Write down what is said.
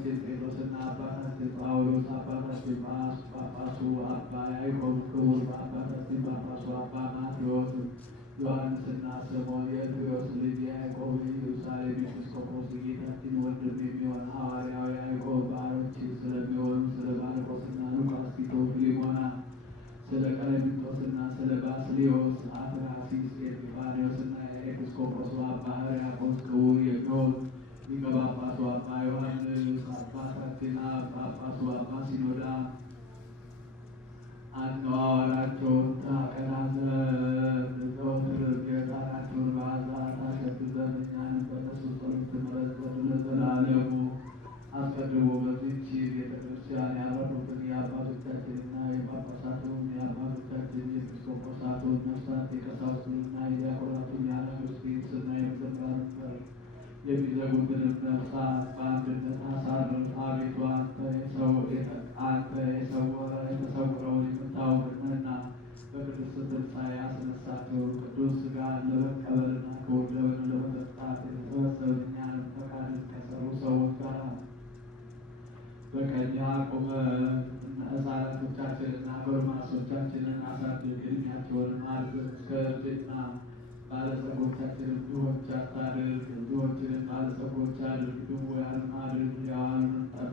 አባታችን ጴጥሮስና አባታችን ጳውሎስ፣ አባታችን ጳጳሱ አባ ያዕቆብ ክቡር፣ አባታችን ጳጳሱ አባ ማቴዎስ፣ ዮሐንስና ስምዖን፣ የእንድርያስ ልጅ ያዕቆብ፣ የኢየሩሳሌም ኤጲስቆጶስ፣ የጌታችን ወንድም የሚሆን ሐዋርያው ያዕቆብ፣ ባሮችን ስለሚሆኑ ስለ ማርቆስና ሉቃስ፣ ቲቶ፣ ፊሌሞና፣ ስለ ቀለሚንጦስና ስለ ባስልዮስ፣ አትናሲስ፣ ኤጲፋንዮስና የኤጲስቆጶሱ አባ ሕርያቆስ ክቡር የሚሆን ሊቀ ጳጳሱ አባ ዮሐንስ፣ አባታችን ጳጳሱ አባ ሲኖዳ አነዋወራቸውን ታቀናዘን ዘወትር ጌታናቸውን በአዛት አሸብዘን እኛንም በእነሱ ጸሎት ትምረት ለዘላለሙ። አስቀድሞ በዚህች ቤተክርስቲያን ያረፉትን የአባቶቻችንና የጳጳሳቱን የአባቶቻችን የኤጲስቆጶሳቱን ነፍሳት የቀሳውስቱንና የዲያቆናቱን የአናጉስጢስና የመዘምራን በር የሚዘጉብንን ነፍሳት በአንድነት አሳርፍ። አቤቱ አንተ የተሰወረውን የምታውቅና በቅዱስ ትንሣኤ ያስነሳቸው ቅዱስ ሥጋን ለመቀበልና ክቡር ደሙን ለመጠጣት የተሰበሰብን እኛንም ፈቃድ ከሠሩ ሰዎች ጋር በቀኝ አቁመን ሕፃናቶቻችንና ጎልማሶቻችንን አሳድግ። ዕድሜያቸውንም አርዝም እስከ እርጅና። ባለጸጎቻችንን ድሆች አታድርግ፣ ድሆችንም ባለጸጎች አድርግ። ድውያንን አድን፣ ሕያዋንን ጠብቅ።